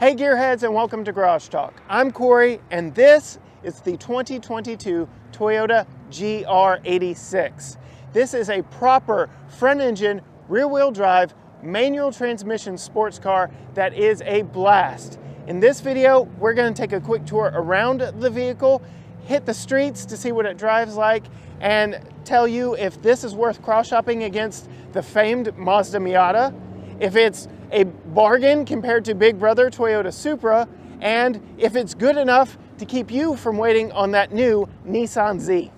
Hey gearheads, and welcome to Garage Talk. I'm Corey and this is the 2022 Toyota GR86. This is a proper front engine, rear wheel drive, manual transmission sports car that is a blast. In this video, we're going to take a quick tour around the vehicle, hit the streets to see what it drives like, and tell you if this is worth cross-shopping against the famed Mazda Miata, if it's a bargain compared to Big Brother Toyota Supra, and if it's good enough to keep you from waiting on that new Nissan Z.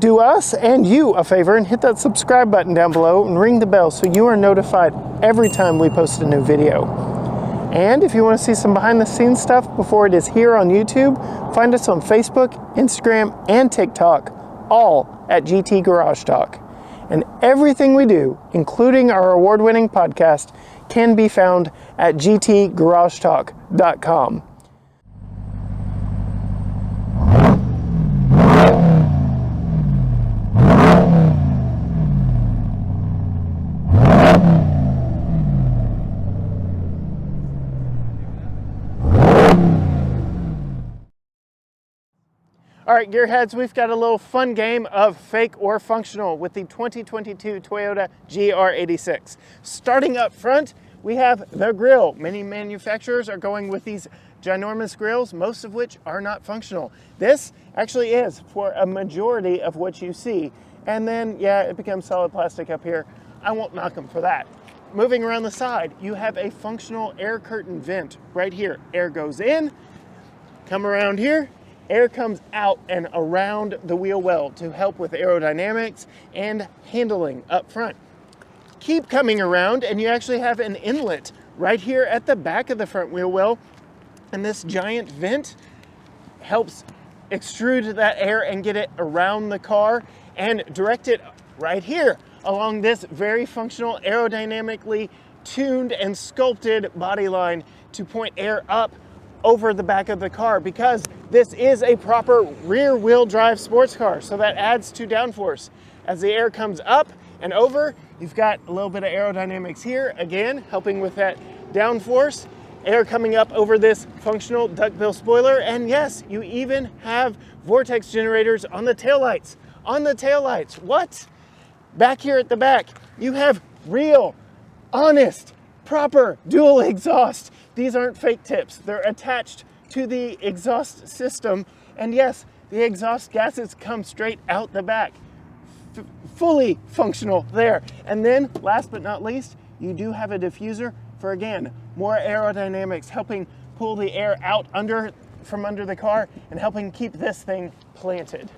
Do us and you a favor and hit that subscribe button down below and ring the bell so you are notified every time we post a new video. And if you want to see some behind the scenes stuff before it is here on YouTube, find us on Facebook, Instagram, and TikTok, all at GT Garage Talk. And everything we do, including our award-winning podcast, can be found at gtgaragetalk.com. All right, gearheads, we've got a little fun game of fake or functional with the 2022 Toyota GR86. Starting up front, we have the grille. Many manufacturers are going with these ginormous grills, most of which are not functional. This actually is for a majority of what you see. And then, yeah, it becomes solid plastic up here. I won't knock them for that. Moving around the side, you have a functional air curtain vent right here. Air goes in, come around here, air comes out and around the wheel well to help with aerodynamics and handling up front. Keep coming around and you actually have an inlet right here at the back of the front wheel well, and this giant vent helps extrude that air and get it around the car and direct it right here along this very functional, aerodynamically tuned and sculpted body line to point air up over the back of the car, because this is a proper rear wheel drive sports car, so that adds to downforce. As the air comes up and over, you've got a little bit of aerodynamics here, again helping with that downforce. Air coming up over this functional duckbill spoiler, and yes, you even have vortex generators on the taillights. On the taillights, what? Back here at the back, you have real, honest, proper dual exhaust. These aren't fake tips. They're attached to the exhaust system. And yes, the exhaust gases come straight out the back. Fully functional there. And then, last but not least, you do have a diffuser for, again, more aerodynamics, helping pull the air out from under the car and helping keep this thing planted.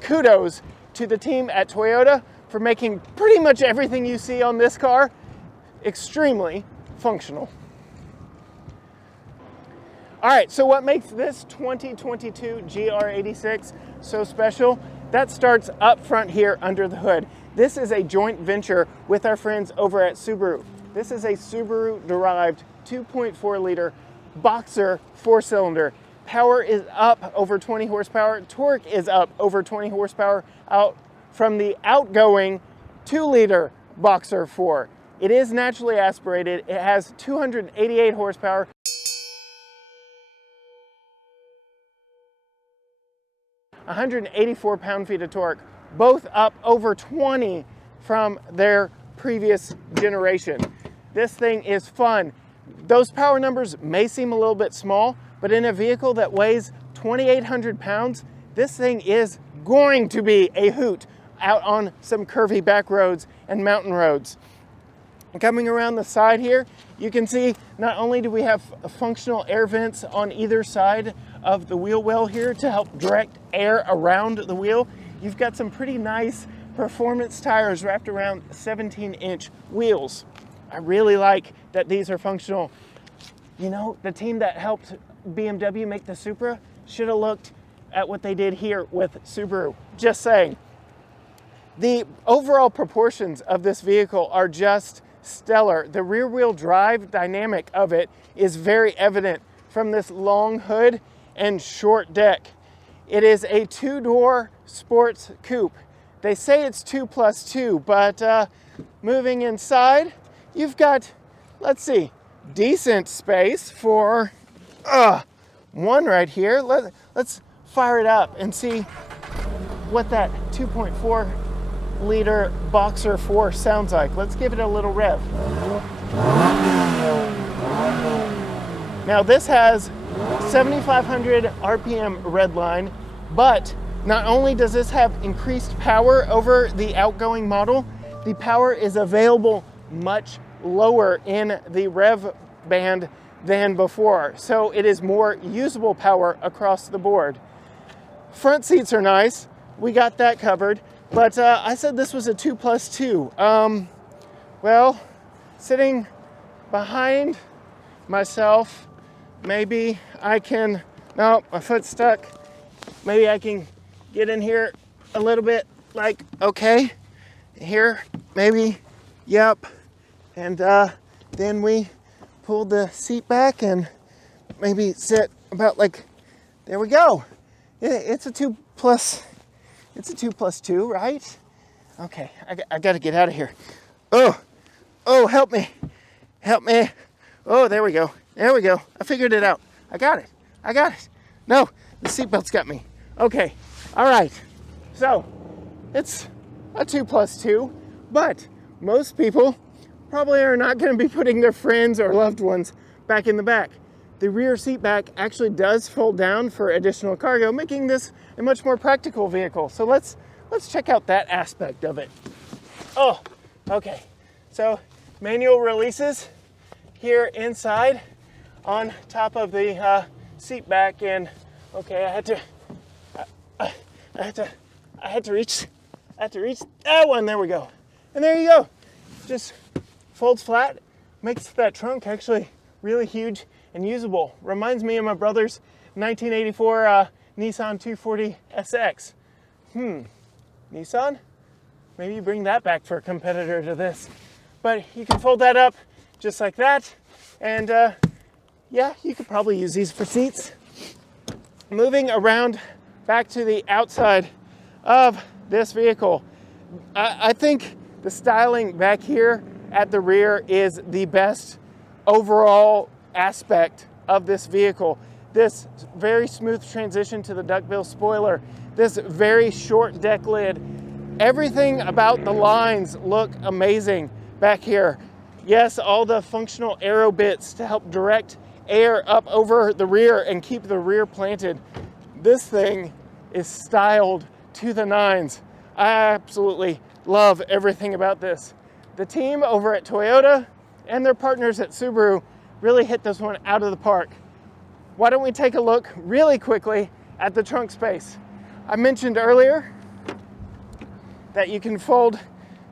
Kudos to the team at Toyota for making pretty much everything you see on this car extremely functional. All right, so what makes this 2022 GR86 so special? That starts up front here under the hood. This is a joint venture with our friends over at Subaru. This is a Subaru-derived 2.4 liter boxer 4-cylinder. Power is up over 20 horsepower. Torque is up over 20 horsepower out from the outgoing 2-liter boxer 4. It is naturally aspirated. It has 288 horsepower. (184 pound-feet of torque, both up over 20 from their previous generation. This thing is fun. Those power numbers may seem a little bit small, but in a vehicle that weighs 2,800 pounds, this thing is going to be a hoot out on some curvy back roads and mountain roads. Coming around the side here, you can see not only do we have functional air vents on either side of the wheel well here to help direct air around the wheel, you've got some pretty nice performance tires wrapped around 17-inch wheels. I really like that these are functional. You know, the team that helped BMW make the Supra should have looked at what they did here with Subaru. Just saying. The overall proportions of this vehicle are just stellar. The rear wheel drive dynamic of it is very evident from this long hood and short deck. It is a 2-door sports coupe. They say it's 2+2, but moving inside, you've got, let's see, decent space for one right here. Let's fire it up and see what that 2.4 liter Boxer 4 sounds like. Let's give it a little rev. Now this has 7,500 RPM redline, but not only does this have increased power over the outgoing model, the power is available much lower in the rev band than before. So it is more usable power across the board. Front seats are nice. We got that covered, but I said this was a 2+2. Well, sitting behind myself, maybe I can, no, my foot's stuck. Maybe I can get in here a little bit, like, okay, here, maybe, yep. And then we pull the seat back and maybe sit about like, there we go. It's a 2+2, right? Okay, I gotta get out of here. Oh, help me. Oh, there we go. I figured it out. I got it. No, the seatbelt's got me. Okay, all right. So, it's a 2+2, but most people probably are not gonna be putting their friends or loved ones back in the back. The rear seat back actually does fold down for additional cargo, making this a much more practical vehicle. So let's check out that aspect of it. Oh, okay. So manual releases here inside on top of the seat back, and okay, I had to reach that one. There we go. And there you go. Just folds flat, makes that trunk actually really huge and usable. Reminds me of my brother's 1984 Nissan 240 SX. Nissan? Maybe you bring that back for a competitor to this. But you can fold that up just like that. And yeah, you could probably use these for seats. Moving around back to the outside of this vehicle, I think the styling back here at the rear is the best overall aspect of this vehicle. This very smooth transition to the duckbill spoiler, this very short deck lid, everything about the lines look amazing back here. Yes, all the functional aero bits to help direct air up over the rear and keep the rear planted. This thing is styled to the nines. I absolutely love everything about this. The team over at Toyota and their partners at Subaru really hit this one out of the park. Why don't we take a look really quickly at the trunk space? I mentioned earlier that you can fold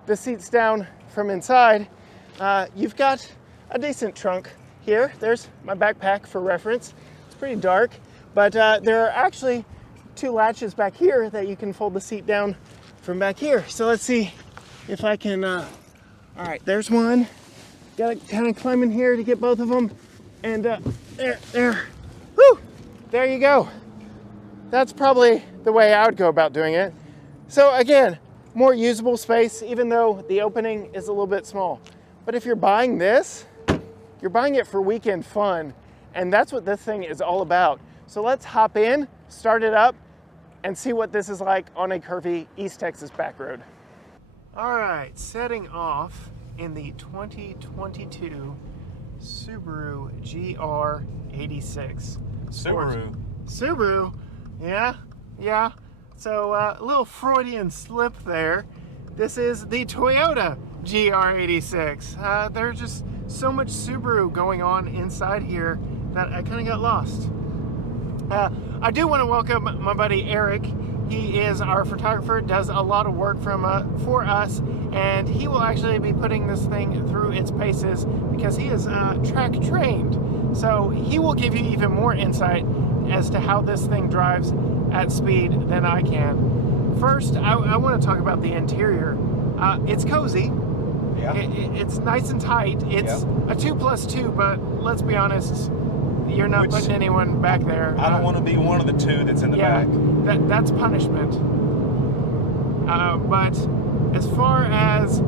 the seats down from inside. You've got a decent trunk here. There's my backpack for reference. It's pretty dark, but there are actually two latches back here that you can fold the seat down from back here. So let's see if I can, all right, there's one. Gotta kind of climb in here to get both of them. And there, whew, there you go. That's probably the way I would go about doing it. So again, more usable space, even though the opening is a little bit small. But if you're buying this, you're buying it for weekend fun, and that's what this thing is all about. So let's hop in, start it up, and see what this is like on a curvy East Texas back road. All right, setting off in the 2022 Subaru GR86. Subaru, yeah. So a little Freudian slip there. This is the Toyota GR86. There's just so much Subaru going on inside here that I kind of got lost. I do want to welcome my buddy Eric. He is our photographer, does a lot of work for us, and he will actually be putting this thing through its paces because he is track trained. So he will give you even more insight as to how this thing drives at speed than I can. First, I want to talk about the interior. It's cozy. Yeah. It's nice and tight. It's a 2+2, but let's be honest, you're not putting anyone back there. I don't want to be one of the two that's in the back. That's punishment. But as far as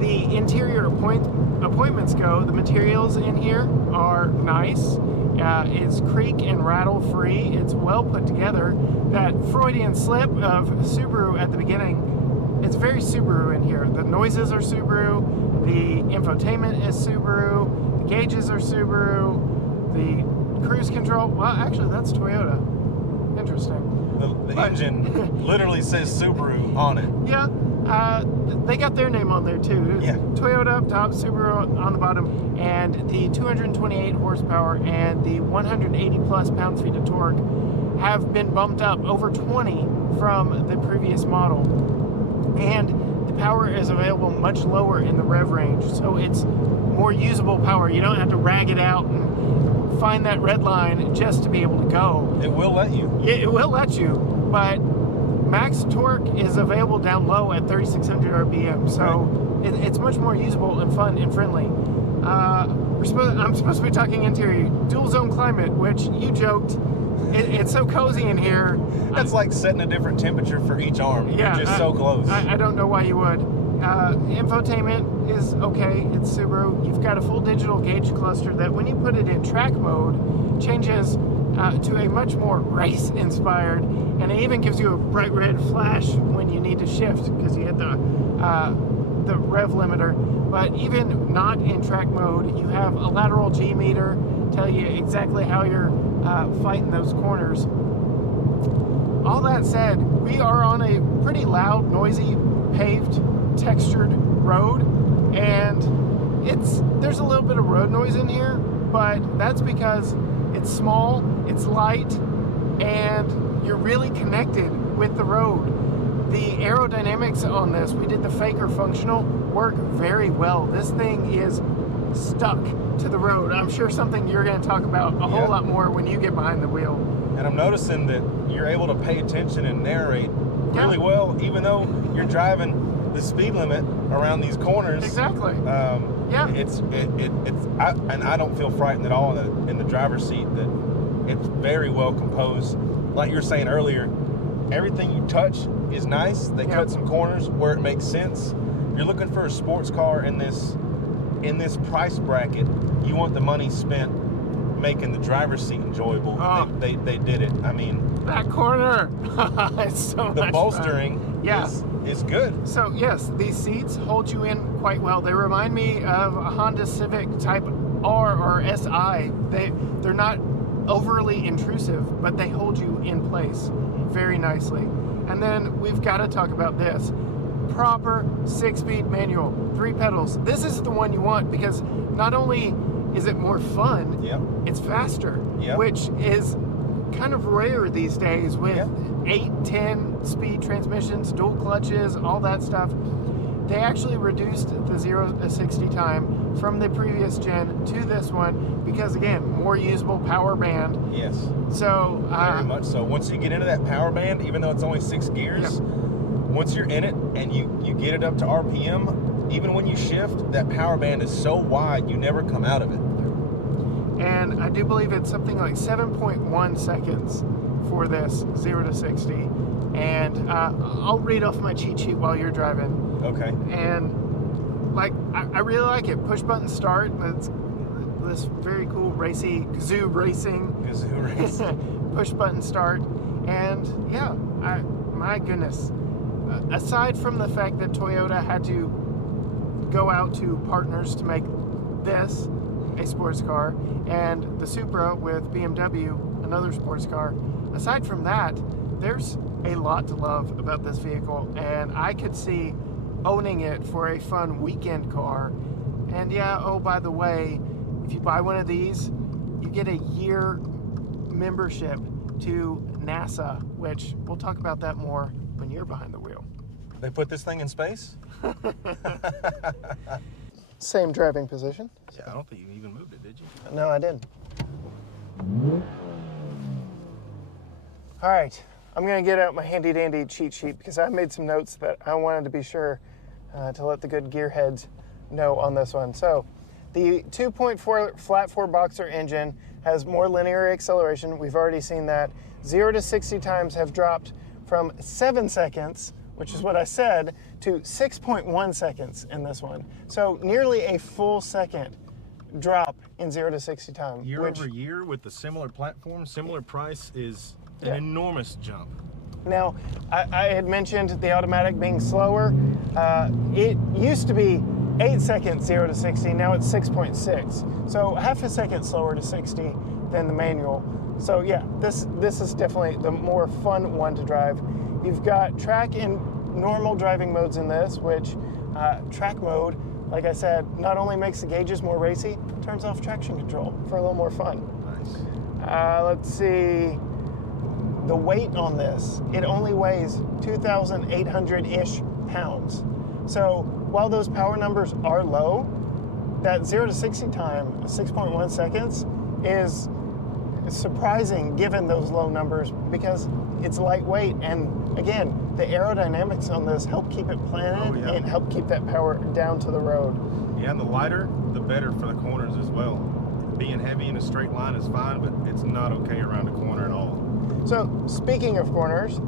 the interior appointments go, the materials in here, are nice. It's creak and rattle free. It's well put together. That Freudian slip of Subaru at the beginning, it's very Subaru in here. The noises are Subaru, the infotainment is Subaru, the gauges are Subaru, the cruise control, well actually that's Toyota. Interesting. The engine literally says Subaru on it. Yeah, they got their name on there too. Yeah. Toyota up top, Subaru on the bottom, and the 228 horsepower and the 180 plus pound-feet of torque have been bumped up over 20 from the previous model. And the power is available much lower in the rev range, so it's more usable power. You don't have to rag it out and find that red line just to be able to go. It will let you. Yeah, it will let you, but max torque is available down low at 3,600 RPM, so it's much more usable and fun and friendly. I'm supposed to be talking interior, dual zone climate, which you joked, it's so cozy in here. That's like setting a different temperature for each arm. Yeah, You're just so close. I don't know why you would. Infotainment is okay, it's Subaru. You've got a full digital gauge cluster that when you put it in track mode, changes to a much more race-inspired, and it even gives you a bright red flash when you need to shift because you hit the rev limiter. But even not in track mode, you have a lateral G meter, tell you exactly how you're fighting those corners. All that said, we are on a pretty loud, noisy, paved, textured road, and there's a little bit of road noise in here, but that's because it's small, it's light, and you're really connected with the road. The aerodynamics on this, we did the faker functional, work very well. This thing is stuck to the road. I'm sure something you're going to talk about a whole lot more when you get behind the wheel. And I'm noticing that you're able to pay attention and narrate really well, even though you're driving the speed limit around these corners. Exactly. Yeah. And I don't feel frightened at all in the driver's seat. That it's very well composed. Like you were saying earlier, everything you touch is nice. They cut some corners where it makes sense. You're looking for a sports car in this price bracket. You want the money spent making the driver's seat enjoyable. Oh. They did it. I mean, that corner, it's so much the bolstering fun. is good. So yes, these seats hold you in quite well. They remind me of a Honda Civic Type R or SI. They're not overly intrusive, but they hold you in place very nicely. And then we've got to talk about this. Proper 6-speed manual, 3 pedals. This is the one you want because not only is it more fun, it's faster, which is kind of rare these days with 8-10 speed transmissions, dual clutches, all that stuff. They actually reduced the 0 to 60 time from the previous gen to this one because, again, more usable power band. Yes. So very much so. Once you get into that power band, even though it's only 6 gears, once you're in it and you get it up to RPM, even when you shift, that power band is so wide you never come out of it. And I do believe it's something like 7.1 seconds for this 0 to 60. And I'll read off my cheat sheet while you're driving. Okay. And I really like it. Push button start. That's this very cool racy kazoo racing. Push button start. And yeah, my goodness. Aside from the fact that Toyota had to go out to partners to make this a sports car, and the Supra with BMW, another sports car, aside from that, there's a lot to love about this vehicle, and I could see owning it for a fun weekend car. And yeah, oh, by the way, if you buy one of these, you get a year membership to NASA, which we'll talk about that more when you're behind the wheel. They put this thing in space? Same driving position. Yeah, I don't think you even moved it, did you? No, I didn't. All right, I'm gonna get out my handy dandy cheat sheet because I made some notes that I wanted to be sure to let the good gearheads know on this one. So the 2.4 flat 4 boxer engine has more linear acceleration. We've already seen that. 0 to 60 times have dropped from 7 seconds, which is what I said, to 6.1 seconds in this one. So nearly a full second drop in 0 to 60 time. Year over year with the similar platform, similar price is an Yeah. enormous jump. Now, I had mentioned the automatic being slower. It used to be 8 seconds 0 to 60, now it's 6.6. So half a second slower to 60 than the manual. So yeah, this is definitely the more fun one to drive. You've got track and normal driving modes in this, which track mode, like I said, not only makes the gauges more racy, turns off traction control for a little more fun. Nice. Let's see. The weight on this, it only weighs 2,800-ish pounds. So while those power numbers are low, that 0 to 60 time, 6.1 seconds, is surprising given those low numbers because it's lightweight. And again, the aerodynamics on this help keep it planted and help keep that power down to the road. Yeah, and the lighter, the better for the corners as well. Being heavy in a straight line is fine, but it's not okay around a corner at all. So speaking of corners,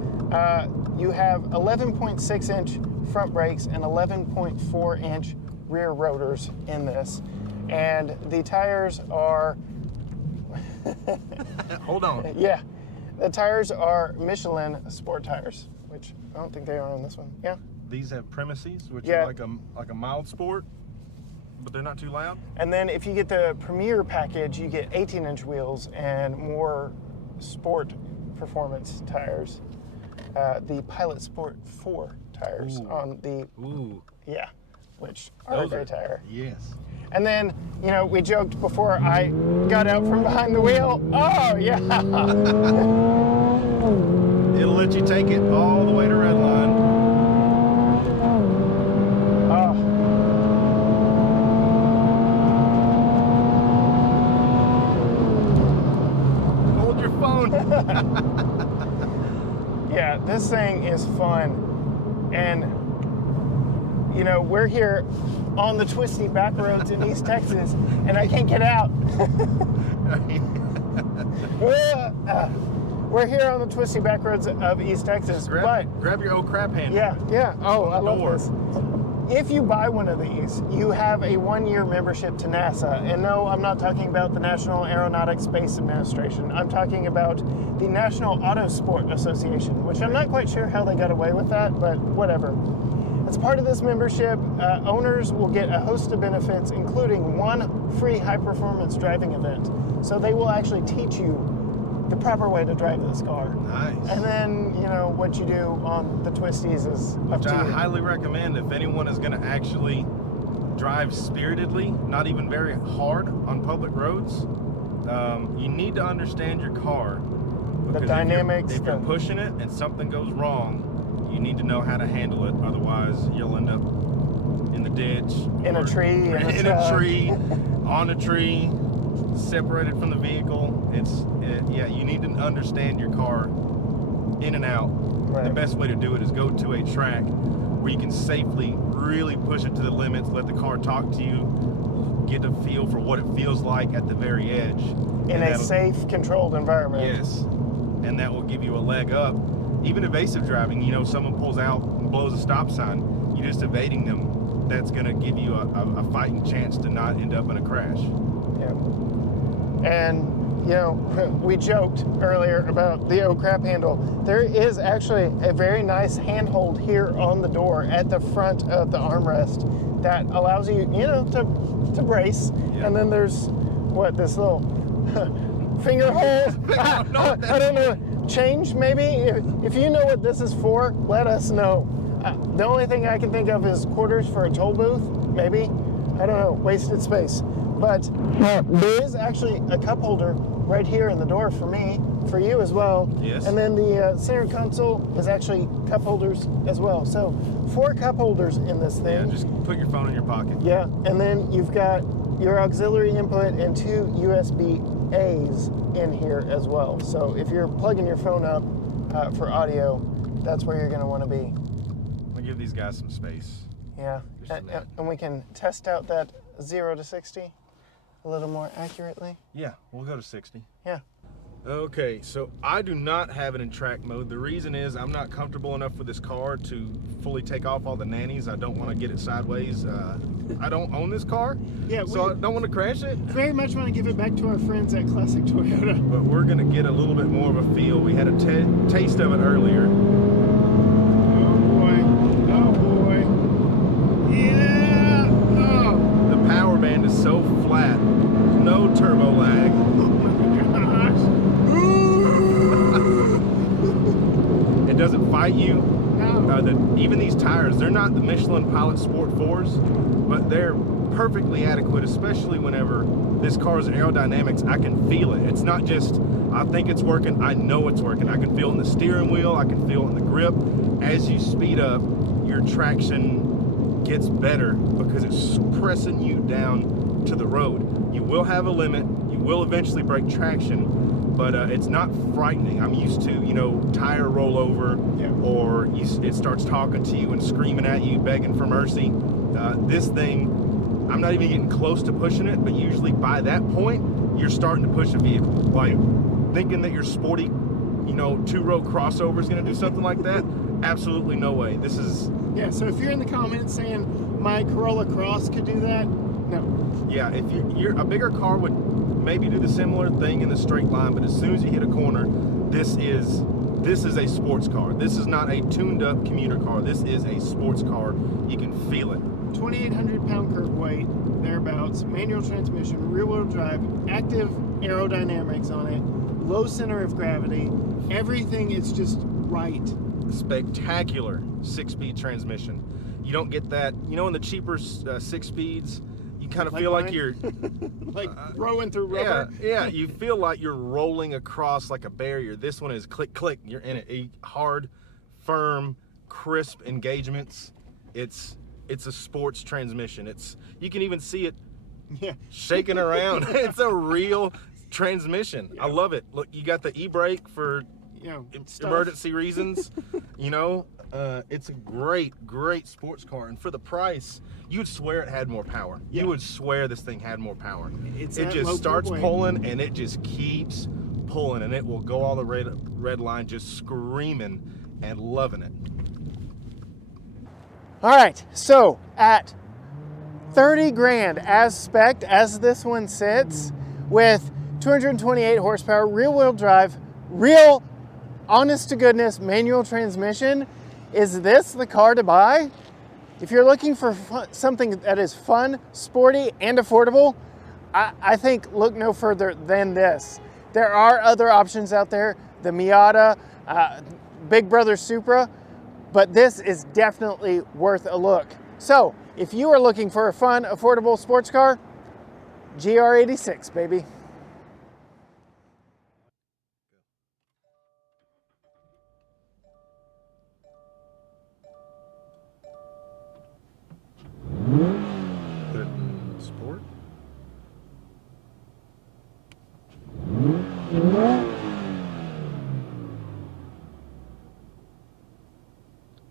you have 11.6-inch front brakes and 11.4-inch rear rotors in this. And the tires are... Hold on. Yeah, the tires are Michelin sport tires, which I don't think they are on this one. Yeah. These have premises, which Yeah. are like a mild sport, but they're not too loud. And then if you get the Premier package, you get 18-inch wheels and more sport performance tires. The Pilot Sport 4 tires on the, which are a great tire. Yes. And then, you know, we joked before I got out from behind the wheel. Oh, yeah. It'll let you take it all the way to red line. Hold your phone. Yeah, this thing is fun. And, you know, we're here on the twisty back roads in East Texas, and I can't get out. We're here on the twisty back roads of East Texas. Grab your old crap handle. Yeah. Oh, I love door. this. If you buy one of these, you have a 1-year membership to NASA. And no, I'm not talking about the National Aeronautics Space Administration. I'm talking about the National Autosport Association, which I'm not quite sure how they got away with that, but whatever. As part of this membership, owners will get a host of benefits, including 1 free high-performance driving event. So they will actually teach you the proper way to drive this car. Nice. And then, you know, what you do on the twisties is up Which to I you. highly recommend if anyone is going to actually drive spiritedly, not even very hard on public roads. You need to understand your car. The Because dynamics. If you're pushing it and something goes wrong, you need to know how to handle it. Otherwise, you'll end up in the ditch. In a tree. In a tree, on a tree, separated from the vehicle. Yeah, you need to understand your car in and out. Right. The best way to do it is go to a track where you can safely really push it to the limits, let the car talk to you, get a feel for what it feels like at the very edge. In a safe, controlled environment. Yes, and that will give you a leg up. Even evasive driving, you know, someone pulls out and blows a stop sign, you're just evading them. That's going to give you a fighting chance to not end up in a crash. Yeah. And, you know, we joked earlier about the oh crap handle. There is actually a very nice handhold here on the door at the front of the armrest that allows you, you know, to brace. Yeah. And then there's, what, this little finger hold? I don't know. Change, maybe? If you know what this is for, let us know. The only thing I can think of is quarters for a toll booth, maybe. I don't know, wasted space. But there is actually a cup holder right here in the door for me, for you as well. Yes. And then the center console is actually cup holders as well. So 4 cup holders in this thing. Yeah, just put your phone in your pocket. Yeah, and then you've got your auxiliary input and 2 USB-A's in here as well. So if you're plugging your phone up for audio, that's where you're going to want to be. We'll give these guys some space. Yeah, and we can test out that 0 to 60 a little more accurately. Yeah, we'll go to 60. Yeah. Okay, so I do not have it in track mode. The reason is I'm not comfortable enough with this car to fully take off all the nannies. I don't want to get it sideways. I don't own this car, Yeah, so I don't want to crash it. Very much want to give it back to our friends at Classic Toyota. But we're going to get a little bit more of a feel. We had a taste of it earlier. Oh boy, oh boy. Yeah! Oh! The power band is so flat, no turbo lag. It doesn't fight you. No. Even these tires, they're not the Michelin Pilot Sport 4s, but they're perfectly adequate, especially whenever this car's aerodynamics, I can feel it. It's not just, I think it's working, I know it's working. I can feel it in the steering wheel, I can feel it in the grip. As you speed up, your traction gets better because it's pressing you down to the road. You will have a limit, you will eventually break traction, but it's not frightening. I'm used to, you know, tire rollover, Yeah. or it starts talking to you and screaming at you, begging for mercy. This thing, I'm not even getting close to pushing it, but usually by that point, you're starting to push a vehicle. Like, thinking that your sporty, you know, two-row crossover is going to do something like that, absolutely no way. This is... Yeah, so if you're in the comments saying my Corolla Cross could do that, no. Yeah, if you're a bigger car would maybe do the similar thing in the straight line, but as soon as you hit a corner, this is a sports car. This is not a tuned-up commuter car. This is a sports car. You can feel it. 2,800 pound curb weight, thereabouts, manual transmission, rear-wheel drive, active aerodynamics on it, low center of gravity, everything is just right. Spectacular 6-speed transmission. You don't get that, you know, in the cheaper 6 speeds, you kind of feel like you're like throwing through rubber. Yeah, you feel like you're rolling across like a barrier. This one is click, click, you're in it. Hard, firm, crisp engagements. It's a sports transmission. You can even see it shaking around. It's a real transmission. I love it. Look, you got the e-brake for emergency reasons. You know, it's a great sports car, and for the price, you would swear it had more power. Yeah. You would swear this thing had more power. It just starts pulling, and it just keeps pulling, and it will go all the red line, just screaming and loving it. All right, so at 30 grand as spec'd as this one sits, with 228 horsepower, rear-wheel drive, real honest to goodness manual transmission, is this the car to buy? If you're looking for something that is fun, sporty, and affordable, I think look no further than this. There are other options out there, the Miata, Big Brother Supra, but this is definitely worth a look. So if you are looking for a fun, affordable sports car, GR86, baby.